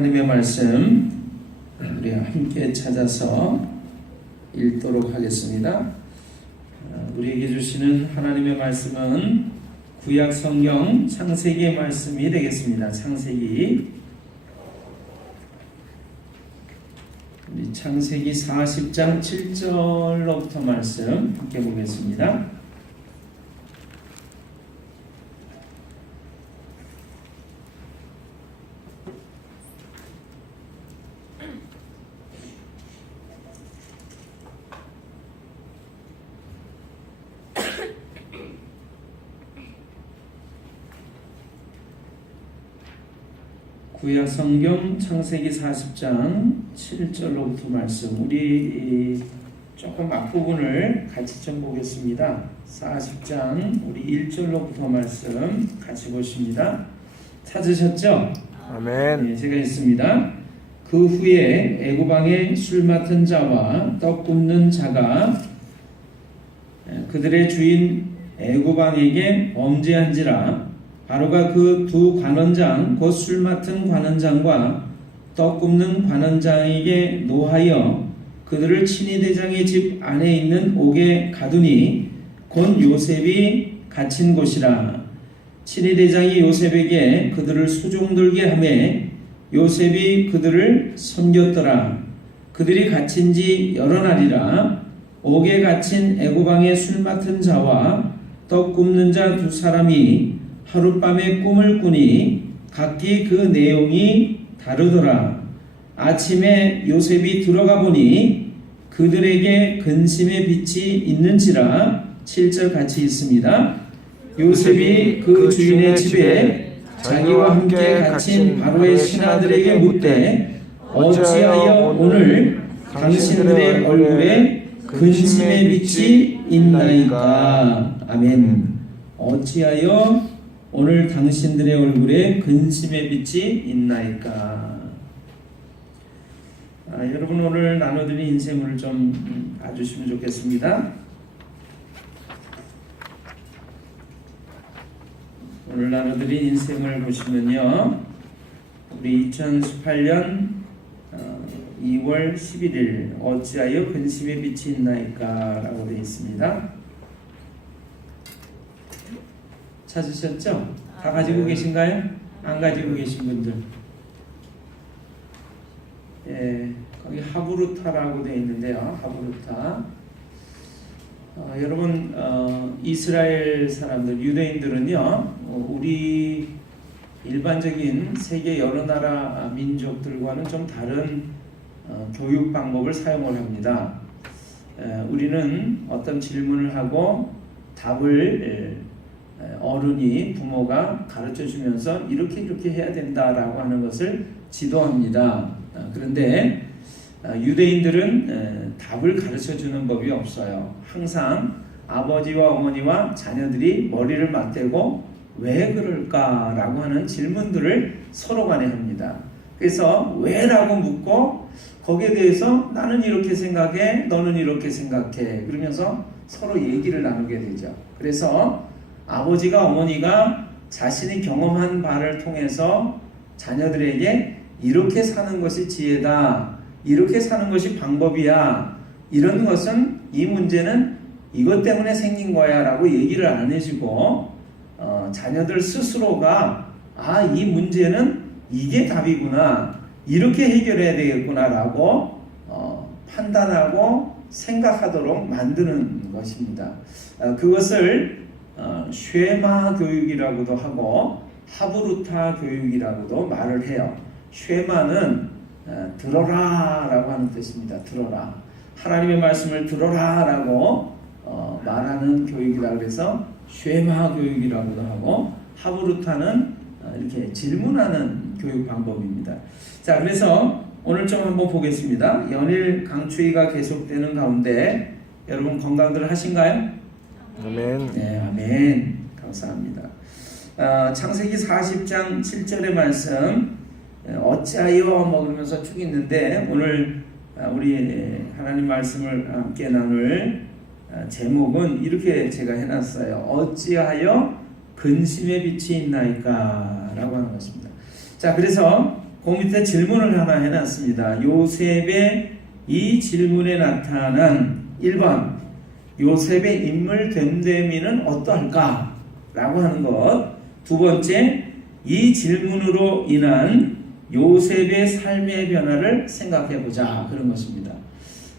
하나님의 말씀 우리 함께 찾아서 읽도록 하겠습니다. 우리에게 주시는 하나님의 말씀은 구약 성경 창세기의 말씀이 되겠습니다. 창세기 40장 7절로부터 말씀 함께 보겠습니다. 구약 성경 창세기 40장 7절로부터 말씀, 우리 조금 앞부분을 같이 좀 보겠습니다. 40장 우리 1절로부터 말씀 같이 보십니다. 찾으셨죠? 아멘. 네, 제가 읽습니다. 그 후에 애굽 왕의 술 맡은 자와 떡 굽는 자가 그들의 주인 애굽 왕에게 범죄한지라. 바로가 그 두 관원장 곧 술 맡은 관원장과 떡 굽는 관원장에게 노하여 그들을 친위 대장의 집 안에 있는 옥에 가두니 곧 요셉이 갇힌 곳이라. 친위 대장이 요셉에게 그들을 수종들게 하매 요셉이 그들을 섬겼더라. 그들이 갇힌 지 여러 날이라. 옥에 갇힌 애굽 왕의 술 맡은 자와 떡 굽는 자 두 사람이 하룻밤에 꿈을 꾸니 각기 그 내용이 다르더라. 아침에 요셉이 들어가 보니 그들에게 근심의 빛이 있는지라. 7절 같이 있습니다. 요셉이 그 주인의 집에 자기와 함께 갇힌 바로의 신하들에게 묻되 어찌하여 오늘 당신들의 얼굴에 근심의 빛이 있나이까. 아멘. 어찌하여 오늘 당신들의 얼굴에 근심의 빛이 있나이까. 여러분, 오늘 나눠드린 인생을 좀 봐주시면 좋겠습니다. 오늘 나눠드린 인생을 보시면요, 우리 2018년 2월 11일 어찌하여 근심의 빛이 있나이까 라고 되어 있습니다. 찾으셨죠? 다 가지고 계신가요? 안 가지고 계신 분들, 거기 하브루타라고 되어 있는데요. 하브루타. 여러분, 이스라엘 사람들, 유대인들은요, 우리 일반적인 세계 여러 나라 민족들과는 좀 다른 교육 방법을 사용을 합니다. 우리는 어떤 질문을 하고 답을 어른이, 부모가 가르쳐 주면서 이렇게 해야 된다라고 하는 것을 지도합니다. 그런데 유대인들은 답을 가르쳐 주는 법이 없어요. 항상 아버지와 어머니와 자녀들이 머리를 맞대고 왜 그럴까라고 하는 질문들을 서로 간에 합니다. 그래서 왜라고 묻고 거기에 대해서 나는 이렇게 생각해, 너는 이렇게 생각해, 그러면서 서로 얘기를 나누게 되죠. 그래서 아버지가, 어머니가 자신이 경험한 바를 통해서 자녀들에게 이렇게 사는 것이 지혜다, 이렇게 사는 것이 방법이야, 이런 것은, 이 문제는 이것 때문에 생긴 거야 라고 얘기를 안 해주고 자녀들 스스로가 이 문제는 이게 답이구나, 이렇게 해결해야 되겠구나 라고 판단하고 생각하도록 만드는 것입니다. 그것을 쉐마 교육이라고도 하고 하브루타 교육이라고도 말을 해요. 쉐마는 들어라 라고 하는 뜻입니다. 들어라, 하나님의 말씀을 들어라 라고 말하는 교육이라 그래서 쉐마 교육이라고도 하고, 하브루타는 이렇게 질문하는 교육 방법입니다. 자, 그래서 오늘 좀 한번 보겠습니다. 연일 강추위가 계속되는 가운데 여러분 건강들 하신가요? 아멘. 네, 아멘. 감사합니다. 창세기 40장 7절의 말씀, 어찌하여 그러면서 쭉 있는데, 오늘 우리 하나님 말씀을 함께 나눌 제목은 이렇게 제가 해놨어요. 어찌하여 근심의 빛이 있나이까 라고 하는 것입니다. 자, 그래서 그 밑에 질문을 하나 해놨습니다. 요셉의 이 질문에 나타난 1번 요셉의 인물 됨됨이는 어떠할까? 라고 하는 것. 두 번째, 이 질문으로 인한 요셉의 삶의 변화를 생각해보자. 그런 것입니다.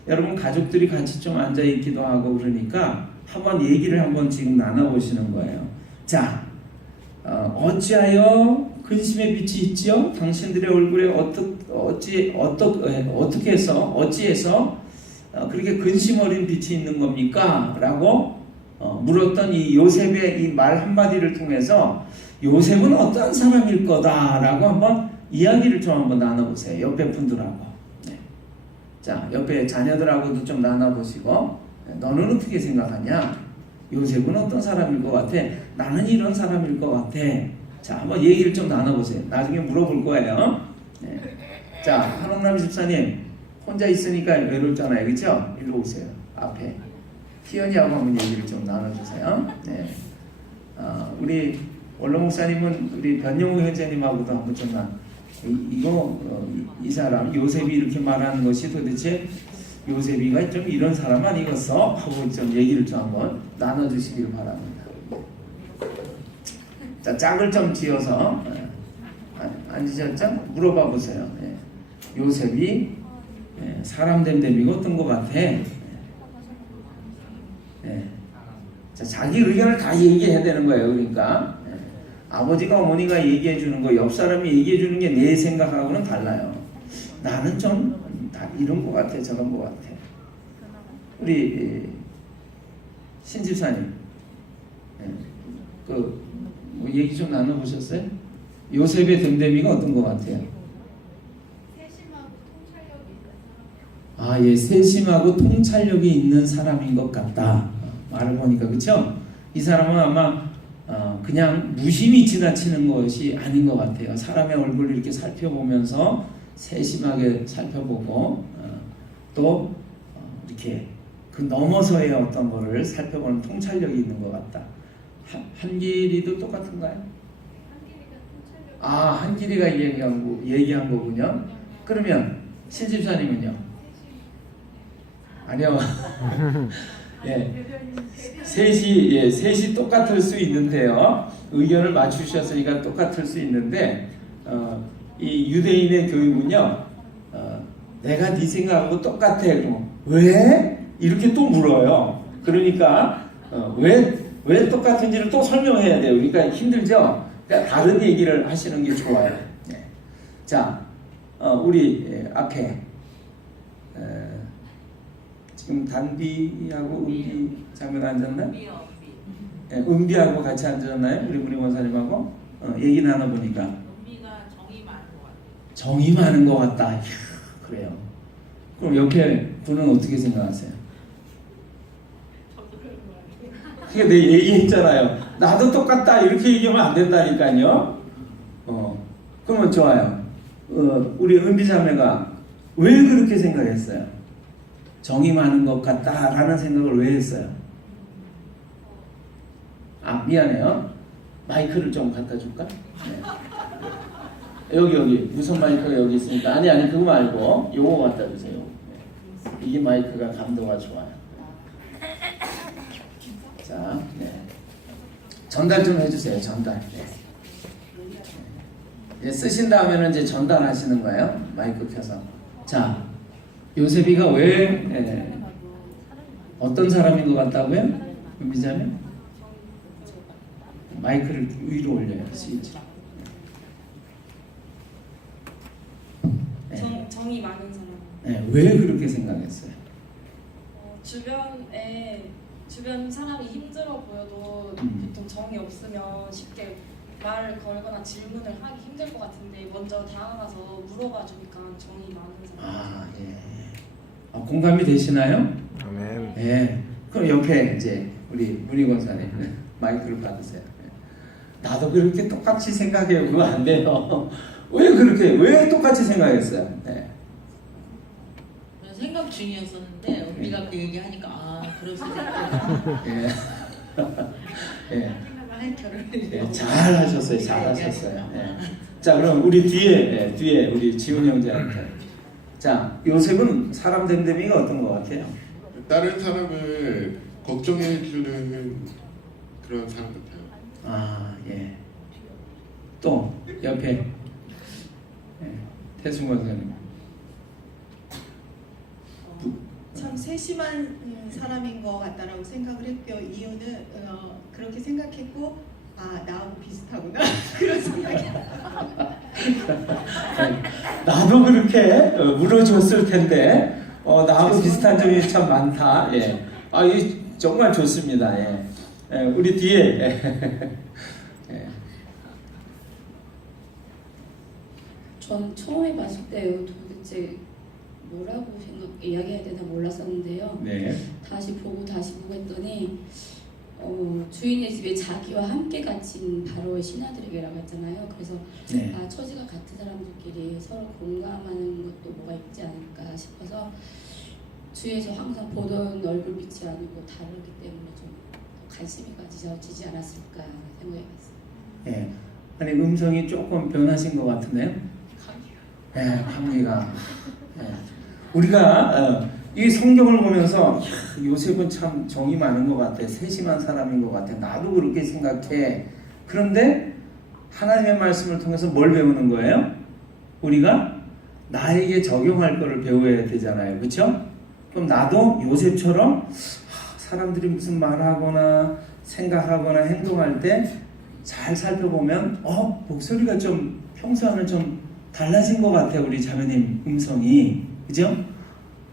여러분 가족들이 같이 좀 앉아있기도 하고 그러니까 한번 얘기를 한번 지금 나눠보시는 거예요. 자, 어찌하여 근심의 빛이 있지요? 당신들의 얼굴에 어찌해서 그렇게 근심 어린 빛이 있는 겁니까? 라고 물었던 이 요셉의 이 말 한마디를 통해서 요셉은 어떤 사람일 거다라고 한번 이야기를 좀 한번 나눠보세요. 옆에 분들하고. 네. 자, 옆에 자녀들하고도 좀 나눠보시고, 너는 어떻게 생각하냐? 요셉은 어떤 사람일 것 같아? 나는 이런 사람일 것 같아. 자, 한번 얘기를 좀 나눠보세요. 나중에 물어볼 거예요. 네. 자, 한옥남 집사님 혼자 있으니까 외롭잖아요, 그렇죠? 일로 오세요. 앞에 희연이하고 한번 얘기를 좀 나눠주세요. 네. 우리 원로 목사님은 우리 변영우 현재님하고도 한번 좀 이 사람 요셉이 이렇게 말하는 것이 도대체 요셉이가 좀 이런 사람 아니겠어? 하고 좀 얘기를 좀 한번 나눠주시길 바랍니다. 자, 짝을 좀 지어서 앉으셨죠? 물어봐 보세요. 요셉이 사람 됨됨이가 어떤 것 같아? 자, 자기 의견을 다 얘기해야 되는 거예요. 그러니까 아버지가 어머니가 얘기해 주는 거, 옆 사람이 얘기해 주는 게 내 생각하고는 달라요. 나는 좀 이런 것 같아, 저런 것 같아. 우리 신집사님, 뭐 얘기 좀 나눠보셨어요? 요셉의 됨됨이가 어떤 것 같아요? 세심하고 통찰력이 있는 사람. 아, 예, 세심하고 통찰력이 있는 사람인 것 같다. 말을 보니까 그렇죠? 이 사람은 아마 그냥 무심히 지나치는 것이 아닌 것 같아요. 사람의 얼굴을 이렇게 살펴보면서 세심하게 살펴보고 또 이렇게 그 넘어서의 어떤 거를 살펴보는 통찰력이 있는 것 같다. 한길이도 똑같은가요? 한길이가 통찰력. 한길이가 얘기한 거군요. 그러면 신집사님은요? 아니요. 예, 셋이 똑같을 수 있는데요. 의견을 맞추셨으니까 똑같을 수 있는데 이 유대인의 교육은요. 내가 네 생각하고 똑같아. 그럼 왜? 이렇게 또 물어요. 그러니까 왜 똑같은지를 또 설명해야 돼요. 그러니까 힘들죠. 그러니까 다른 얘기를 하시는 게 좋아요. 네. 자, 우리 앞에 지금 단비하고 은비 장면 앉았나요? 네, 은비하고 같이 앉았나요? 우리 권사님하고 얘기 나눠보니까 은비가 정이 많은 것 같아요. 정이 많은 것 같다. 이야, 그래요. 그럼 옆에 분은 어떻게 생각하세요? 그게 내 얘기했잖아요. 나도 똑같다 이렇게 얘기하면 안 된다니까요. 그러면 좋아요. 우리 은비 자매가 왜 그렇게 생각했어요? 정이 많은 것 같다라는 생각을 왜 했어요? 미안해요. 마이크를 좀 갖다 줄까? 네. 여기 무슨 마이크가 여기 있으니까 아니 그거 말고 요거 갖다 주세요. 네. 이게 마이크가 감도가 좋아요. 자, 네. 전달 좀 해주세요. 전달. 네. 쓰신 다음에는 이제 전달하시는 거예요. 마이크 켜서. 자, 요셉이가 왜 어떤 사람인 것 같다고요? 은비자매? 마이크를 위로 올려요. 정이 많은 사람. 네, 왜 그렇게 생각했어요? 주변 사람이 힘들어 보여도 보통 정이 없으면 쉽게 말을 걸거나 질문을 하기 힘들 것 같은데 먼저 다가가서 물어봐 주니까 정이 많은 사람. 예. 공감이 되시나요? 아멘. 예. 그럼 옆에 이제 우리 문희권사님 마이크를 받으세요. 나도 그렇게 똑같이 생각해요. 그거 안 돼요. 왜 똑같이 생각했어요? 네. 생각 중이었었는데 은비가 그 얘기하니까 그럴 수도 있겠다. 예. 예. 할 결을 예, 잘하셨어요. 예. 자, 그럼 우리 뒤에 우리 지훈 형제한테. 자, 요셉은 사람 됨됨이가 어떤 것 같아요? 다른 사람을 걱정해주는 그런 사람 같아요. 아, 예. 또 옆에 예, 태순 권사님. 참 세심한 사람인 것 같다라고 생각을 했고요. 이유는 그렇게 생각했고 나하고 비슷하구나 그런 생각이 나도 그렇게 물어줬을 텐데 나하고 비슷한 점이 참 많다. 예. 이 정말 좋습니다. 예. 우리 뒤에 예. 전 처음에 봤을 때 도대체 뭐라고 이야기해야 되나 몰랐었는데요. 네. 다시 보고 했더니 주인의 집에 자기와 함께 갇힌 바로의 신하들에게라고 했잖아요. 그래서 네. 처지가 같은 사람들끼리 서로 공감하는 것도 뭐가 있지 않을까 싶어서 주위에서 항상 보던 얼굴빛이 아니고 다르기 때문에 좀 관심이 가지지 않았을까 생각해봤어요. 예. 아니 음성이 조금 변하신 것 같은데요? 예, 감리가. 예. 우리가 이 성경을 보면서 요셉은 참 정이 많은 것 같아, 세심한 사람인 것 같아, 나도 그렇게 생각해. 그런데 하나님의 말씀을 통해서 뭘 배우는 거예요? 우리가 나에게 적용할 거를 배워야 되잖아요, 그렇죠? 그럼 나도 요셉처럼 사람들이 무슨 말하거나 생각하거나 행동할 때 잘 살펴보면 목소리가 좀 평소와는 좀 달라진 것 같아, 우리 자매님 음성이. 그죠?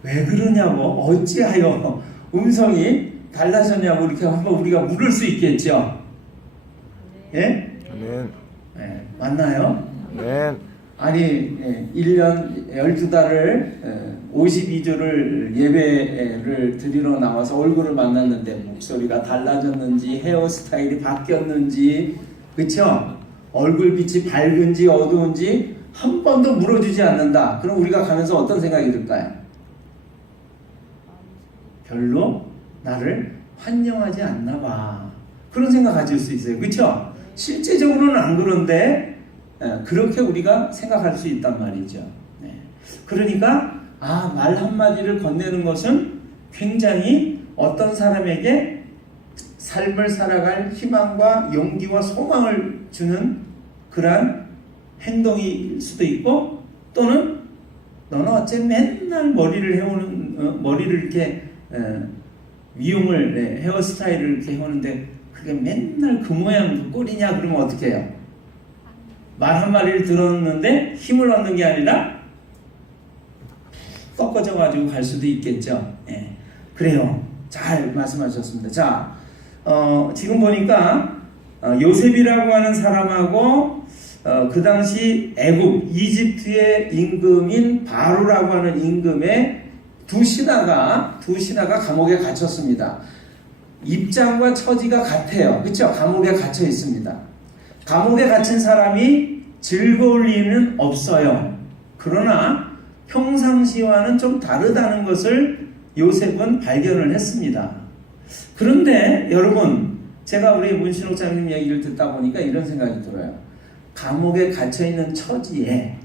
왜 그러냐고, 어찌하여 음성이 달라졌냐고 이렇게 한번 우리가 물을 수 있겠죠? 예? 아멘. 예, 맞나요? 아멘. 아니 1년 12달을 52주를 예배를 드리러 나와서 얼굴을 만났는데 목소리가 달라졌는지 헤어스타일이 바뀌었는지, 그쵸? 얼굴빛이 밝은지 어두운지 한 번도 물어주지 않는다. 그럼 우리가 가면서 어떤 생각이 들까요? 별로 나를 환영하지 않나 봐, 그런 생각 가질 수 있어요, 그쵸? 실제적으로는 안 그런데 그렇게 우리가 생각할 수 있단 말이죠. 네. 그러니까 말 한마디를 건네는 것은 굉장히 어떤 사람에게 삶을 살아갈 희망과 용기와 소망을 주는 그러한 행동일 수도 있고, 또는 너는 어째 맨날 머리를 해오는 머리를 이렇게 미용을 헤어스타일을 이렇게 해오는데 그게 맨날 그 모양 그 꼴이냐, 그러면 어떻게 해요? 말 한마디를 들었는데 힘을 얻는 게 아니라 꺾어져 가지고 갈 수도 있겠죠. 예. 그래요. 잘 말씀하셨습니다. 자, 지금 보니까 요셉이라고 하는 사람하고 그 당시 애굽 이집트의 임금인 바로라고 하는 임금의 두 신하가 감옥에 갇혔습니다. 입장과 처지가 같아요. 그렇죠? 감옥에 갇혀 있습니다. 감옥에 갇힌 사람이 즐거울 리는 없어요. 그러나 평상시와는 좀 다르다는 것을 요셉은 발견을 했습니다. 그런데 여러분, 제가 우리 문신옥 장님 얘기를 듣다 보니까 이런 생각이 들어요. 감옥에 갇혀있는 처지에,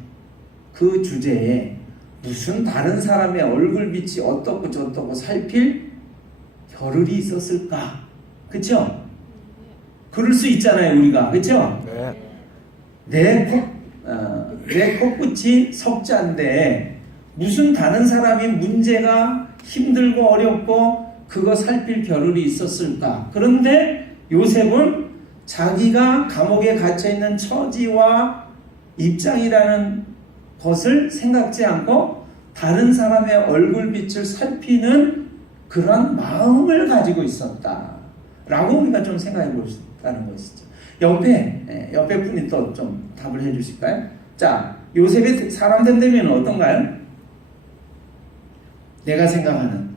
그 주제에 무슨 다른 사람의 얼굴빛이 어떻고 저떻고 살필 겨를이 있었을까? 그쵸? 그럴 수 있잖아요, 우리가. 그쵸? 네. 내 코끝이 석자인데 무슨 다른 사람이 문제가 힘들고 어렵고 그거 살필 겨를이 있었을까? 그런데 요셉은 자기가 감옥에 갇혀있는 처지와 입장이라는 것을 생각지 않고 다른 사람의 얼굴빛을 살피는 그런 마음을 가지고 있었다 라고 우리가 좀 생각해 볼 수 있다는 것이죠. 옆에 분이 또 좀 답을 해 주실까요? 자, 요셉의 사람 된다면 어떤가요? 내가 생각하는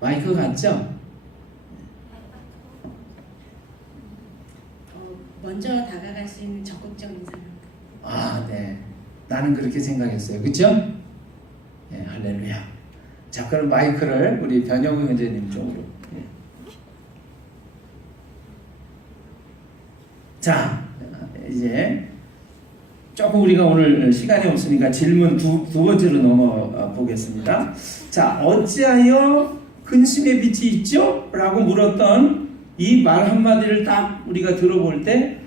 마이크 같죠? 먼저 다가갈 수 있는 적극적인 사람. 네. 나는 그렇게 생각했어요. 그렇죠? 네, 할렐루야. 자, 그럼 마이크를 우리 변영우 형제님 쪽으로. 자, 이제 조금 우리가 오늘 시간이 없으니까 질문 두 번째로 넘어보겠습니다. 자, 어찌하여 근심의 빛이 있죠? 라고 물었던 이 말 한마디를 딱 우리가 들어볼 때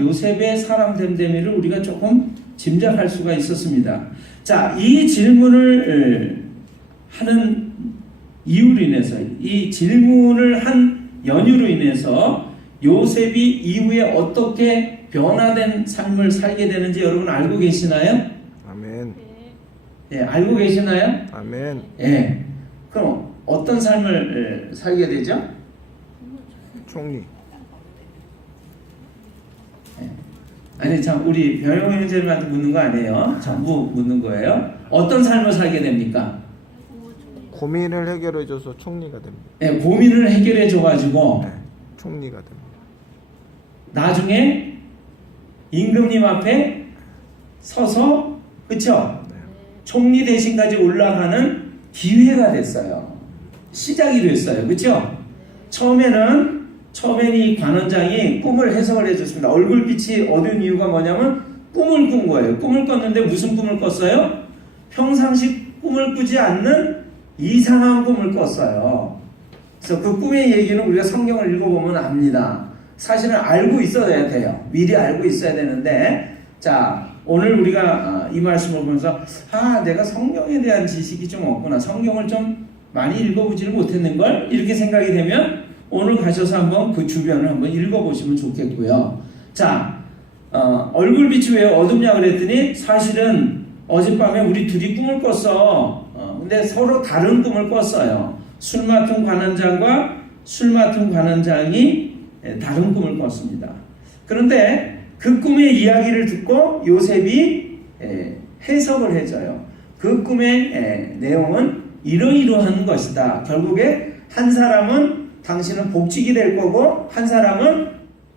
요셉의 사람 됨됨이를 우리가 조금 짐작할 수가 있었습니다. 자, 이 질문을 하는 이유로 인해서, 이 질문을 한 연유로 인해서 요셉이 이후에 어떻게 변화된 삶을 살게 되는지 여러분 알고 계시나요? 아멘. 예, 알고 계시나요? 아멘. 예. 그럼 어떤 삶을 살게 되죠? 총리. 아니, 참 우리 변형호 형제님한테 묻는 거 아니에요. 전부 묻는 거예요. 어떤 삶을 살게 됩니까? 고민을 해결해줘서 총리가 됩니다. 예, 고민을 해결해 줘가지고 네, 총리가 됩니다. 나중에 임금님 앞에 서서, 그쵸? 네. 총리 대신까지 올라가는 기회가 됐어요. 시작이 됐어요. 그쵸? 처음에는 이 관원장이 꿈을 해석을 해줬습니다. 얼굴빛이 어두운 이유가 뭐냐면 꿈을 꾼 거예요. 꿈을 꿨는데 무슨 꿈을 꿨어요? 평상시 꿈을 꾸지 않는 이상한 꿈을 꿨어요. 그래서 그 꿈의 얘기는 우리가 성경을 읽어보면 압니다. 사실은 알고 있어야 돼요. 미리 알고 있어야 되는데, 자, 오늘 우리가 이 말씀을 보면서 내가 성경에 대한 지식이 좀 없구나, 성경을 좀 많이 읽어보지를 못했는걸, 이렇게 생각이 되면 오늘 가셔서 한번 그 주변을 한번 읽어보시면 좋겠고요. 자, 얼굴빛이 왜 어둡냐 그랬더니 사실은 어젯밤에 우리 둘이 꿈을 꿨어. 근데 서로 다른 꿈을 꿨어요. 술 맡은 관원장과 술 맡은 관원장이 다른 꿈을 꿨습니다. 그런데 그 꿈의 이야기를 듣고 요셉이 해석을 해줘요. 그 꿈의 내용은 이러이러한 것이다. 결국에 한 사람은 당신은 복직이 될 거고 한 사람은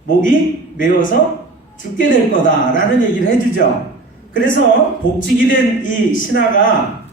목이 메어서 죽게 될 거다라는 얘기를 해주죠. 그래서 복직이 된 이 신하가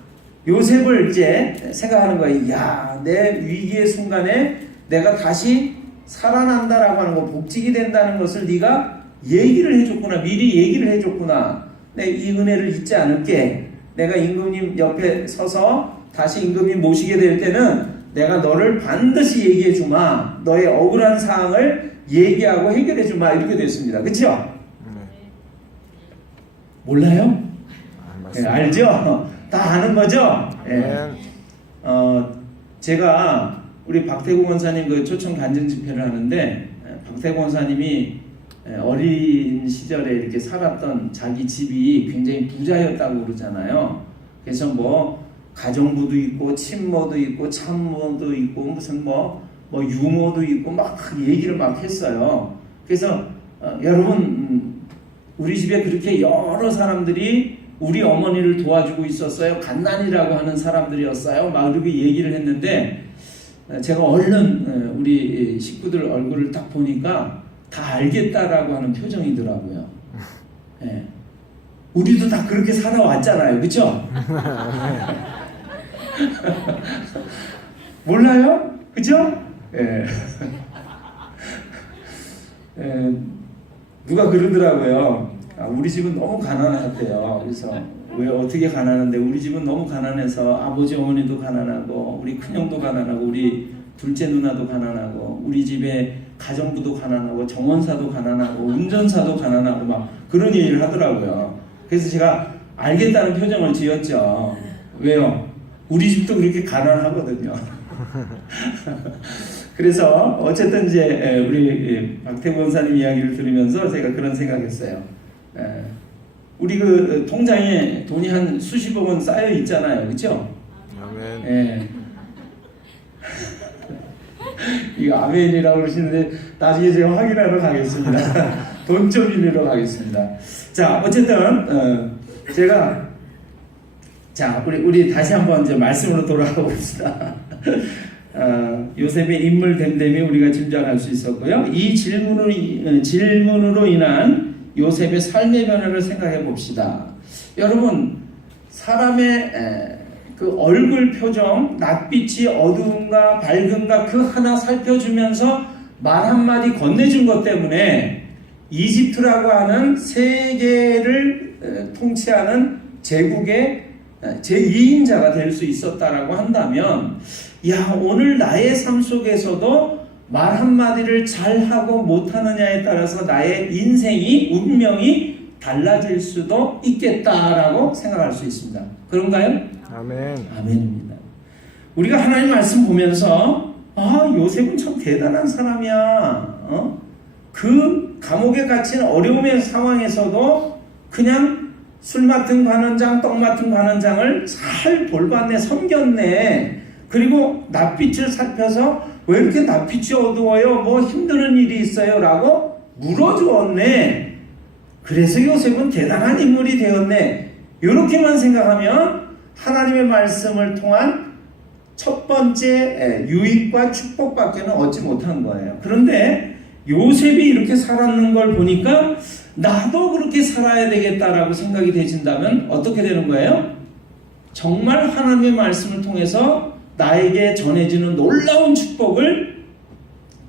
요셉을 이제 생각하는 거예요. 야, 내 위기의 순간에 내가 다시 살아난다라고 하는 거, 복직이 된다는 것을 네가 얘기를 해줬구나, 미리 얘기를 해줬구나. 내 이 은혜를 잊지 않을게. 내가 임금님 옆에 서서 다시 임금님 모시게 될 때는 내가 너를 반드시 얘기해 주마. 너의 억울한 상황을 얘기하고 해결해 주마. 이렇게 됐습니다. 그렇죠? 몰라요? 네, 알죠? 다 아는 거죠? 네. 제가 우리 박태구 원사님 그 초청 간증 집회를 하는데, 박태구 원사님이 어린 시절에 이렇게 살았던 자기 집이 굉장히 부자였다고 그러잖아요. 그래서 뭐 가정부도 있고 친모도 있고 참모도 있고 무슨 뭐 유모도 있고 막 얘기를 막 했어요. 그래서 여러분, 우리 집에 그렇게 여러 사람들이 우리 어머니를 도와주고 있었어요. 갓난이라고 하는 사람들이었어요. 막 이렇게 얘기를 했는데, 제가 얼른 우리 식구들 얼굴을 딱 보니까 다 알겠다라고 하는 표정이더라고요. 네. 우리도 다 그렇게 살아왔잖아요. 그쵸? 몰라요? 그죠? 예. 누가 그러더라고요. 우리 집은 너무 가난하대요. 그래서 왜 어떻게 가난한데, 우리 집은 너무 가난해서 아버지 어머니도 가난하고 우리 큰형도 가난하고 우리 둘째 누나도 가난하고 우리 집에 가정부도 가난하고 정원사도 가난하고 운전사도 가난하고 막 그런 얘기를 하더라고요. 그래서 제가 알겠다는 표정을 지었죠. 왜요? 우리 집도 그렇게 가난하거든요. 그래서 어쨌든 이제 우리 박태구 원사님 이야기를 들으면서 제가 그런 생각했어요. 우리 그 통장에 돈이 한 수십억 원 쌓여 있잖아요, 그렇죠? 아멘. 예. 이거 아멘이라고 그러시는데 나중에 제가 확인하러 가겠습니다. 돈 좀 빌리러 가겠습니다. 자, 어쨌든 제가 우리 다시 한번 이제 말씀으로 돌아가 봅시다. 요셉의 인물 됨됨이 우리가 짐작할 수 있었고요. 이 질문으로 인한 요셉의 삶의 변화를 생각해 봅시다. 여러분, 사람의 그 얼굴 표정, 낯빛이 어두운가 밝은가 그 하나 살펴주면서 말 한마디 건네준 것 때문에 이집트라고 하는 세계를 통치하는 제국의 제2인자가 될 수 있었다라고 한다면, 야, 오늘 나의 삶 속에서도 말 한마디를 잘하고 못하느냐에 따라서 나의 인생이, 운명이 달라질 수도 있겠다라고 생각할 수 있습니다. 그런가요? 아멘. 아멘입니다. 우리가 하나님 말씀 보면서 요셉은 참 대단한 사람이야. 그 감옥에 갇힌 어려움의 상황에서도 그냥 술 맡은 관원장, 떡 맡은 관원장을 잘 돌봤네, 섬겼네. 그리고 낯빛을 살펴서 왜 이렇게 낯빛이 어두워요? 뭐 힘드는 일이 있어요? 라고 물어주었네. 그래서 요셉은 대단한 인물이 되었네. 이렇게만 생각하면 하나님의 말씀을 통한 첫 번째 유익과 축복밖에는 얻지 못한 거예요. 그런데 요셉이 이렇게 살았는 걸 보니까 나도 그렇게 살아야 되겠다라고 생각이 되신다면 어떻게 되는 거예요? 정말 하나님의 말씀을 통해서 나에게 전해지는 놀라운 축복을,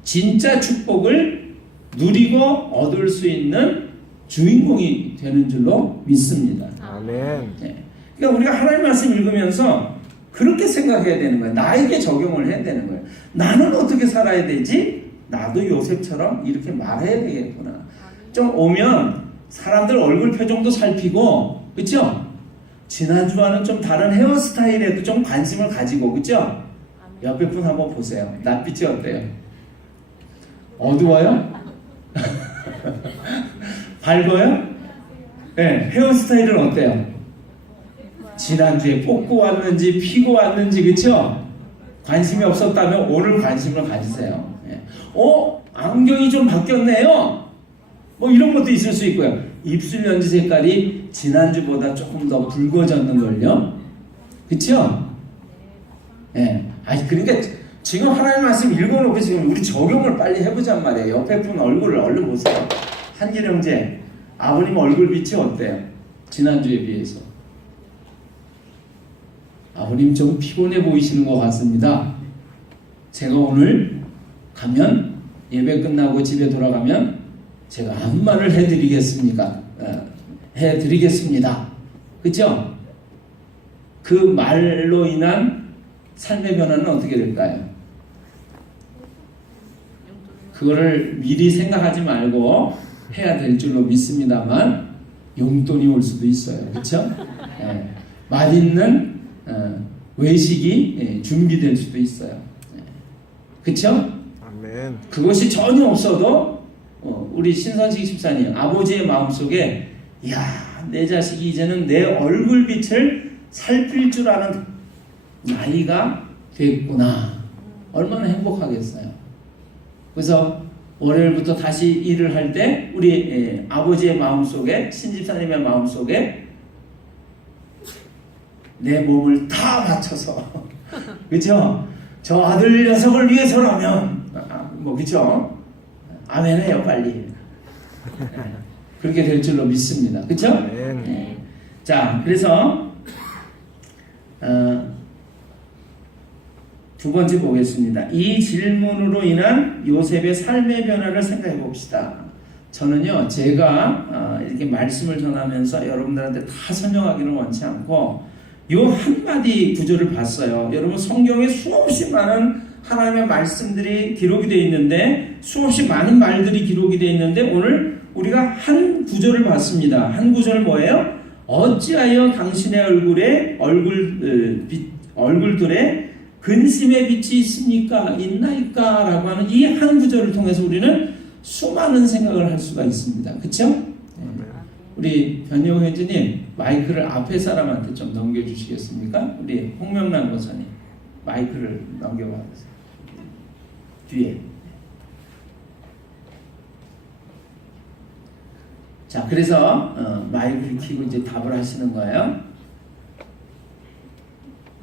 진짜 축복을 누리고 얻을 수 있는 주인공이 되는 줄로 믿습니다. 아멘. 네. 그러니까 우리가 하나님 말씀 읽으면서 그렇게 생각해야 되는 거예요. 나에게 적용을 해야 되는 거예요. 나는 어떻게 살아야 되지? 나도 요셉처럼 이렇게 말해야 되겠구나. 좀 오면 사람들 얼굴 표정도 살피고, 그렇죠? 지난주와는 좀 다른 헤어스타일에도 좀 관심을 가지고, 그렇죠? 옆에 분 한번 보세요. 낯빛이 어때요? 어두워요? 밝아요? 네, 헤어스타일은 어때요? 지난주에 뽑고 왔는지 피고 왔는지, 그렇죠? 관심이 없었다면 오늘 관심을 가지세요. 안경이 좀 바뀌었네요. 뭐 이런 것도 있을 수 있고요. 입술 연지 색깔이 지난주보다 조금 더 붉어졌는걸요. 그렇죠? 예. 그러니까 지금 하나님 말씀 읽어놓고 지금 우리 적용을 빨리 해보잔 말이에요. 옆에 분 얼굴을 얼른 보세요. 한길 형제, 아버님 얼굴 빛이 어때요? 지난주에 비해서. 아버님 좀 피곤해 보이시는 것 같습니다. 제가 오늘 가면, 예배 끝나고 집에 돌아가면 제가 아무 말을 해드리겠습니다. 그렇죠? 그 말로 인한 삶의 변화는 어떻게 될까요? 그거를 미리 생각하지 말고 해야 될 줄로 믿습니다만 용돈이 올 수도 있어요. 그렇죠? 맛있는 외식이 준비될 수도 있어요. 그렇죠? 아멘. 그것이 전혀 없어도 우리 신선식 집사님 아버지의 마음속에, 야, 내 자식이 이제는 내 얼굴빛을 살필 줄 아는 나이가 됐구나. 얼마나 행복하겠어요. 그래서 월요일부터 다시 일을 할 때 우리 아버지의 마음속에, 신집사님의 마음속에 내 몸을 다 바쳐서 그렇죠? 저 아들 녀석을 위해서라면 그렇죠? 아멘 해요 빨리. 그렇게 될 줄로 믿습니다. 그렇죠? 네. 자, 그래서 두 번째 보겠습니다. 이 질문으로 인한 요셉의 삶의 변화를 생각해 봅시다. 저는요, 제가 이렇게 말씀을 전하면서 여러분들한테 다 설명하기는 원치 않고 요 한마디 구절을 봤어요. 여러분, 성경에 수없이 많은 하나님의 말씀들이 기록이 되어 있는데, 수없이 많은 말들이 기록이 되어 있는데, 오늘 우리가 한 구절을 봤습니다. 한 구절 뭐예요? 어찌하여 당신의 얼굴들에 근심의 빛이 있나이까? 라고 하는 이 한 구절을 통해서 우리는 수많은 생각을 할 수가 있습니다. 그쵸? 우리 변효 회장님, 마이크를 앞에 사람한테 좀 넘겨주시겠습니까? 우리 홍명란 권사님, 마이크를 넘겨봐 주세요. 뒤에. 자, 그래서 마이크를 켜고 이제 답을 하시는 거예요.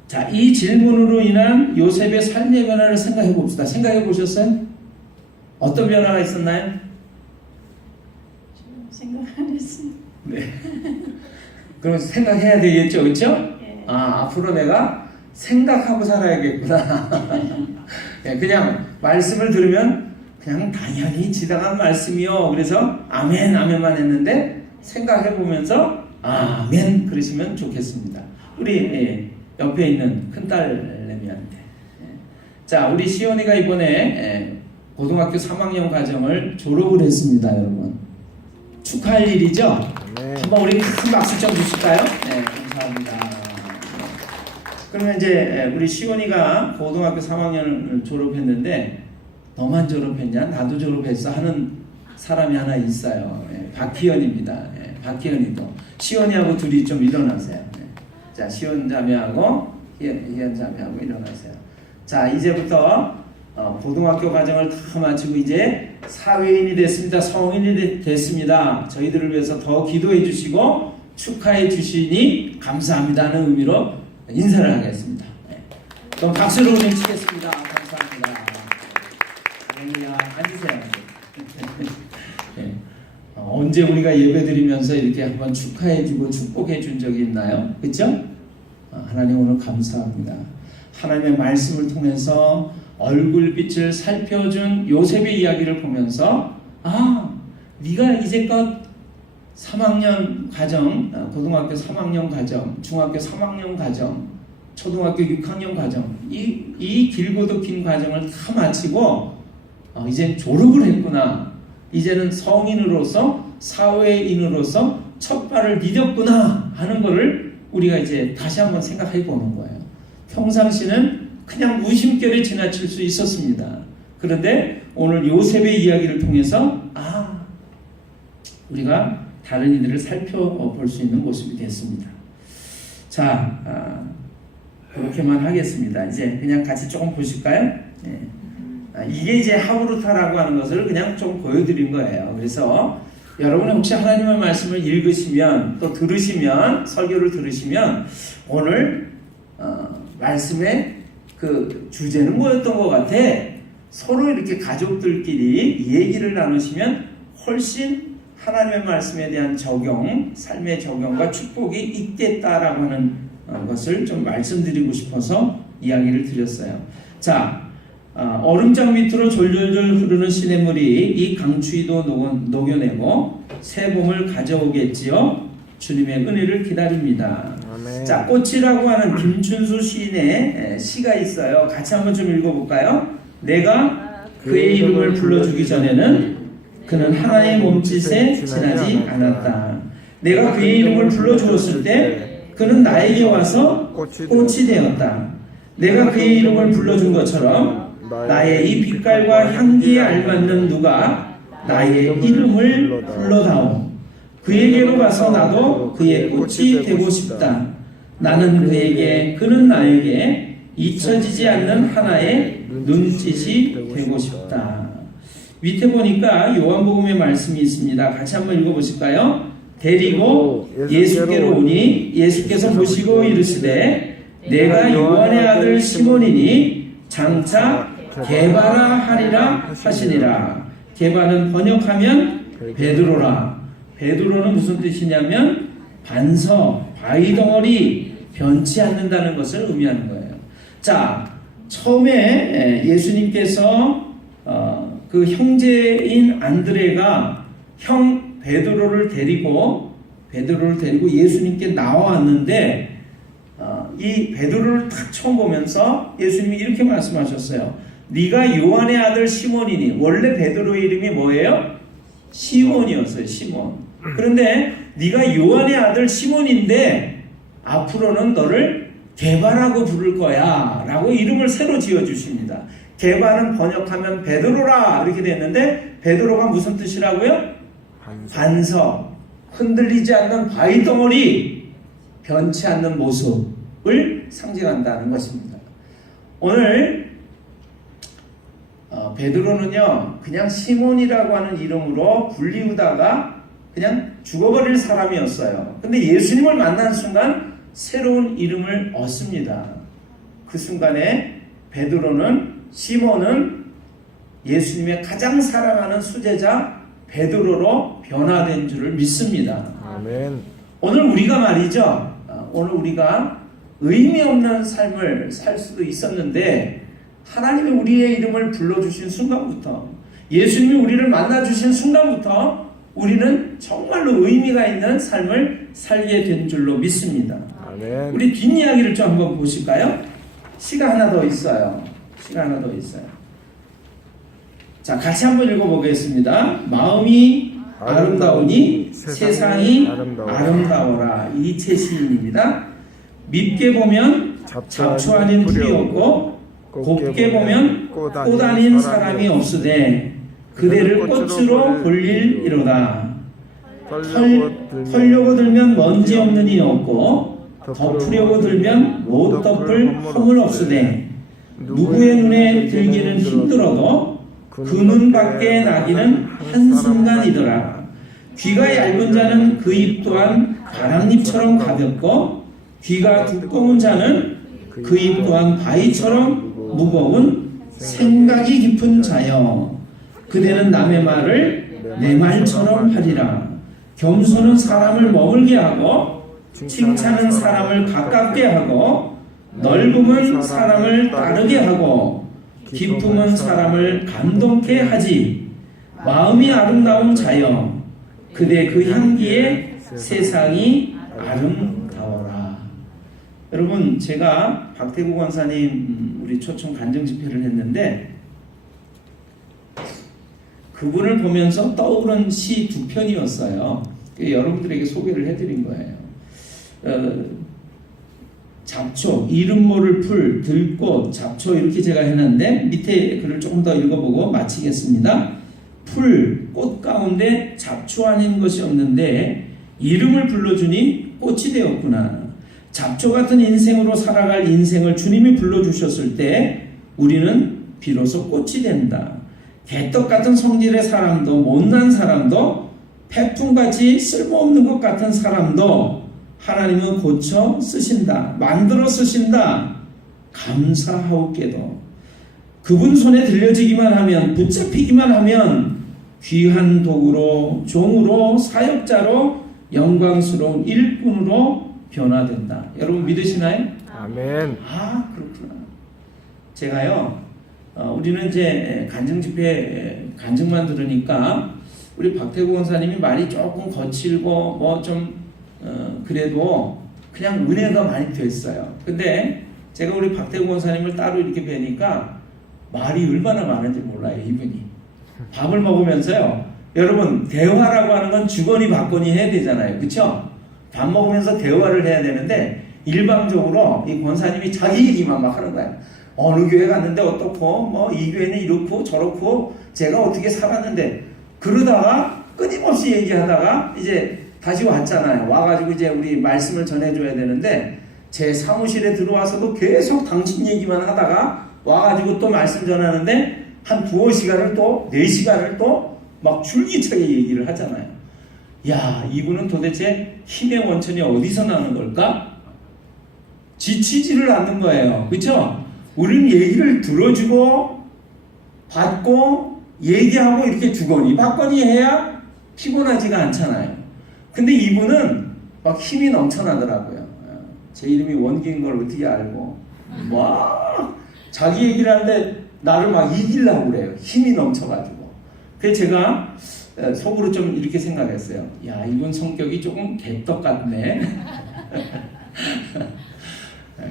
자, 이 질문으로 인한 요셉의 삶의 변화를 생각해 봅시다. 생각해 보셨어요? 어떤 변화가 있었나요? 생각 안 했습니다. 네. 그럼 생각해야 되겠죠, 그렇죠? 예. 앞으로 내가 생각하고 살아야겠구나. 네, 그냥 말씀을 들으면 그냥 당연히 지당한 말씀이요. 그래서 아멘 아멘만 했는데 생각해 보면서 아멘 그러시면 좋겠습니다. 우리 옆에 있는 큰딸내미한테 자 우리 시온이가 이번에 고등학교 3학년 과정을 졸업을 했습니다. 여러분 축하할 일이죠. 아멘. 한번 우리 큰 박수 좀 주실까요? 네 감사합니다. 그러면 이제 우리 시온이가 고등학교 3학년을 졸업했는데 너만 졸업했냐? 나도 졸업했어 하는 사람이 하나 있어요. 박희연입니다. 박희연이도 시온이하고 둘이 좀 일어나세요. 자 시온 자매하고 희연 자매하고 일어나세요. 자 이제부터 고등학교 과정을 다 마치고 이제 사회인이 됐습니다. 성인이 됐습니다. 저희들을 위해서 더 기도해 주시고 축하해 주시니 감사합니다 하는 의미로 인사를 하겠습니다. 그럼 박수로 외치겠습니다. 감사합니다. 앉으세요. 언제 우리가 예배드리면서 이렇게 한번 축하해주고 축복해준 적이 있나요? 그렇죠? 하나님 오늘 감사합니다. 하나님의 말씀을 통해서 얼굴빛을 살펴준 요셉의 이야기를 보면서 네가 이제껏 3학년 과정, 고등학교 3학년 과정, 중학교 3학년 과정, 초등학교 6학년 과정 이 길고도 긴 과정을 다 마치고 이제 졸업을 했구나. 이제는 성인으로서 사회인으로서 첫 발을 디뎠구나 하는 것을 우리가 이제 다시 한번 생각해 보는 거예요. 평상시는 그냥 무심결에 지나칠 수 있었습니다. 그런데 오늘 요셉의 이야기를 통해서 우리가 다른 이들을 살펴볼 수 있는 모습이 됐습니다. 자, 그렇게만 하겠습니다. 이제 그냥 같이 조금 보실까요? 네. 이게 이제 하우루타라고 하는 것을 그냥 좀 보여드린 거예요. 그래서 여러분이 혹시 하나님의 말씀을 읽으시면 또 들으시면 설교를 들으시면 오늘 말씀의 그 주제는 뭐였던 것 같아? 서로 이렇게 가족들끼리 얘기를 나누시면 훨씬 하나님의 말씀에 대한 적용, 삶의 적용과 축복이 있겠다라고 하는 것을 좀 말씀드리고 싶어서 이야기를 드렸어요. 자, 얼음장 밑으로 졸졸졸 흐르는 시냇물이 이 강추위도 녹여내고 새 봄을 가져오겠지요. 주님의 은혜를 기다립니다. 아멘. 자, 꽃이라고 하는 김춘수 시인의 시가 있어요. 같이 한번 좀 읽어볼까요? 내가 그의 이름을 불러주기 전에는 그는 하나의 몸짓에 지나지 않았다. 내가 그의 이름을 불러주었을 때 그는 나에게 와서 꽃이 되었다. 내가 그의 이름을 불러준 것처럼 나의 이 빛깔과 향기에 알맞는 누가 나의 이름을 불러다오. 그에게로 가서 나도 그의 꽃이 되고 싶다. 나는 그에게 그는 나에게 잊혀지지 않는 하나의 눈짓이 되고 싶다. 밑에 보니까 요한복음의 말씀이 있습니다. 같이 한번 읽어보실까요? 데리고 예수께로 오니 예수께서 보시고 이르시되 내가 요한의 아들 시몬이니 장차 게바라 하리라 하시니라. 게바는 번역하면 베드로라. 베드로는 무슨 뜻이냐면 반석, 바위덩어리, 변치 않는다는 것을 의미하는 거예요. 자, 처음에 예수님께서 그 형제인 안드레가 형 베드로를 데리고 예수님께 나와왔는데 이 베드로를 딱 처음 보면서 예수님이 이렇게 말씀하셨어요. 네가 요한의 아들 시몬이니. 원래 베드로의 이름이 뭐예요? 시몬이었어요. 시몬. 그런데 네가 요한의 아들 시몬인데 앞으로는 너를 게바라고 부를 거야 라고 이름을 새로 지어주십니다. 게바는 번역하면 베드로라 이렇게 됐는데 베드로가 무슨 뜻이라고요? 반석, 흔들리지 않는 바위덩어리, 변치 않는 모습을 상징한다는 것입니다. 오늘 베드로는요 그냥 시몬이라고 하는 이름으로 불리우다가 그냥 죽어버릴 사람이었어요. 근데 예수님을 만난 순간 새로운 이름을 얻습니다. 그 순간에 베드로는, 시몬은 예수님의 가장 사랑하는 수제자 베드로로 변화된 줄을 믿습니다. 아멘. 오늘 우리가 말이죠. 오늘 우리가 의미 없는 삶을 살 수도 있었는데 하나님이 우리의 이름을 불러주신 순간부터 예수님이 우리를 만나주신 순간부터 우리는 정말로 의미가 있는 삶을 살게 된 줄로 믿습니다. 아멘. 우리 뒷이야기를 좀 한번 보실까요? 시가 하나 더 있어요. 시가 하나 더 있어요. 자, 같이 한번 읽어보겠습니다. 마음이 아름다우니 세상이 아름다워라. 이채 시인입니다. 밉게 보면 잡초 아닌 풀이 없고 곱게 보면 꽃 아닌 사람이 없으되 그대를 꽃으로 볼일 이로다. 털려고 들면 먼지 없는 이 없고 덮으려고 들면 못 덮을 허물 없으되 누구의 눈에 들기는 힘들어도 그 눈 밖에 나기는 한순간이더라. 귀가 얇은 자는 그 입 또한 가랑잎처럼 가볍고 귀가 두꺼운 자는 그 입 또한 바위처럼 무거운 생각이 깊은 자여. 그대는 남의 말을 내 말처럼 하리라. 겸손은 사람을 머물게 하고 칭찬은 사람을 가깝게 하고 넓음은 사람을 따르게 하고 기쁨은 사람을 감동케 하지. 마음이 아름다운 자여 그대 그 향기에 세상이 아름다워라. 여러분, 제가 박태구 권사님 우리 초청 간증 집회를 했는데 그분을 보면서 떠오른 시 두 편이었어요. 여러분들에게 소개를 해드린 거예요. 잡초, 이름 모를 풀, 들꽃, 잡초 이렇게 제가 해놨는데 밑에 글을 조금 더 읽어보고 마치겠습니다. 풀, 꽃 가운데 잡초 아닌 것이 없는데 이름을 불러주니 꽃이 되었구나. 잡초 같은 인생으로 살아갈 인생을 주님이 불러주셨을 때 우리는 비로소 꽃이 된다. 개떡 같은 성질의 사람도, 못난 사람도, 폐품같이 쓸모없는 것 같은 사람도 하나님은 고쳐 쓰신다. 만들어 쓰신다. 감사하옵게도. 그분 손에 들려지기만 하면, 붙잡히기만 하면 귀한 도구로, 종으로, 사역자로, 영광스러운 일꾼으로 변화된다. 여러분 믿으시나요? 아멘. 아, 그렇구나. 제가요, 우리는 이제 간증 집회 간증만 들으니까 우리 박태구 원사님이 말이 조금 거칠고 뭐 좀 그래도 그냥 은혜가 많이 됐어요. 근데 제가 우리 박태구 원사님을 따로 이렇게 뵈니까 말이 얼마나 많은지 몰라요, 이분이. 밥을 먹으면서요, 여러분 대화라고 하는 건 주거니 받거니 해야 되잖아요, 그렇죠? 밥 먹으면서 대화를 해야 되는데 일방적으로 이 권사님이 자기 얘기만 막 하는 거야. 어느 교회 갔는데 어떻고, 뭐 이 교회는 이렇고 저렇고, 제가 어떻게 살았는데, 그러다가 끊임없이 얘기하다가 이제 다시 왔잖아요. 와가지고 이제 우리 말씀을 전해줘야 되는데 제 사무실에 들어와서도 계속 당신 얘기만 하다가 와가지고 또 말씀 전하는데 한 두어 시간을 또 4시간을 또 막 줄기차게 얘기를 하잖아요. 야, 이분은 도대체 힘의 원천이 어디서 나는 걸까? 지치지를 않는 거예요. 그렇죠? 우리는 얘기를 들어주고 받고 얘기하고 이렇게 주거니 받거니 해야 피곤하지가 않잖아요. 근데 이분은 막 힘이 넘쳐나더라고요. 제 이름이 원기인 걸 어떻게 알고 막 자기 얘기를 하는데 나를 막 이기려고 그래요. 힘이 넘쳐가지고. 그래서 제가 속으로 좀 이렇게 생각했어요. 야, 이분 성격이 조금 개떡 같네.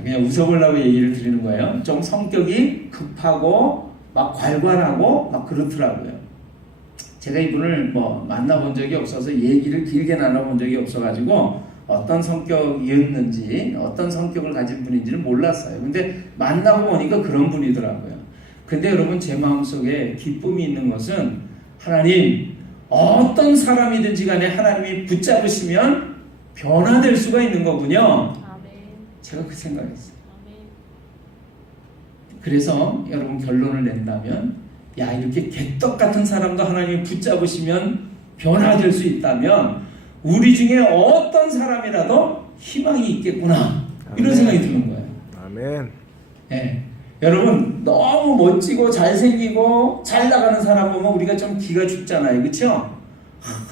그냥 웃어보려고 얘기를 드리는 거예요. 좀 성격이 급하고 막 괄괄하고 막 그렇더라고요. 제가 이분을 뭐 만나본 적이 없어서 얘기를 길게 나눠본 적이 없어가지고 어떤 성격이었는지 어떤 성격을 가진 분인지는 몰랐어요. 근데 만나고 보니까 그런 분이더라고요. 근데 여러분, 제 마음속에 기쁨이 있는 것은 하나님, 어떤 사람이든지 간에 하나님이 붙잡으시면 변화될 수가 있는 거군요. 제가 그 생각했어요. 그래서 여러분, 결론을 낸다면, 야, 이렇게 개떡 같은 사람도 하나님이 붙잡으시면 변화될 수 있다면 우리 중에 어떤 사람이라도 희망이 있겠구나. 이런 생각이 드는 거예요. 아멘. 네. 여러분, 너무 멋지고 잘생기고 잘 나가는 사람 보면 우리가 좀 기가 죽잖아요. 그렇죠?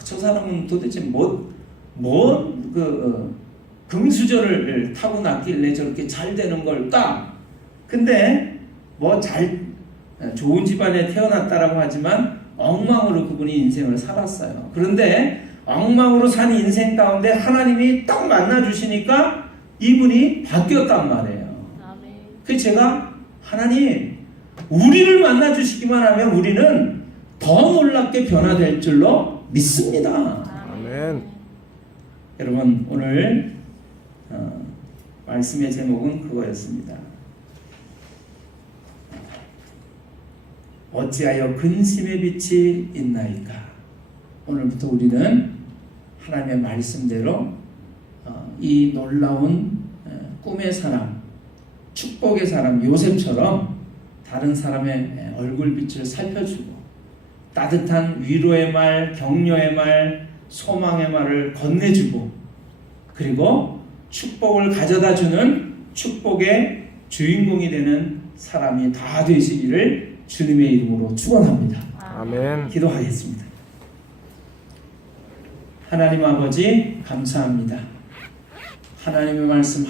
저 사람은 도대체 금수저를 타고났길래 저렇게 잘 되는 걸까? 근데 뭐 좋은 집안에 태어났다라고 하지만 엉망으로 그분이 인생을 살았어요. 그런데 엉망으로 산 인생 가운데 하나님이 딱 만나주시니까 이분이 바뀌었단 말이에요. 그래서 제가 하나님 우리를 만나주시기만 하면 우리는 더 놀랍게 변화될 줄로 믿습니다. 아멘. 여러분 오늘 말씀의 제목은 그거였습니다. 어찌하여 근심의 빛이 있나이까. 오늘부터 우리는 하나님의 말씀대로 이 놀라운 꿈의 사람, 축복의 사람 요셉처럼 다른 사람의 얼굴빛을 살펴주고 따뜻한 위로의 말, 격려의 말, 소망의 말을 건네주고 그리고 축복을 가져다주는 축복의 주인공이 되는 사람이 다 되시기를 주님의 이름으로 축원합니다. 아멘. 기도하겠습니다. 하나님 아버지 감사합니다. 하나님의 말씀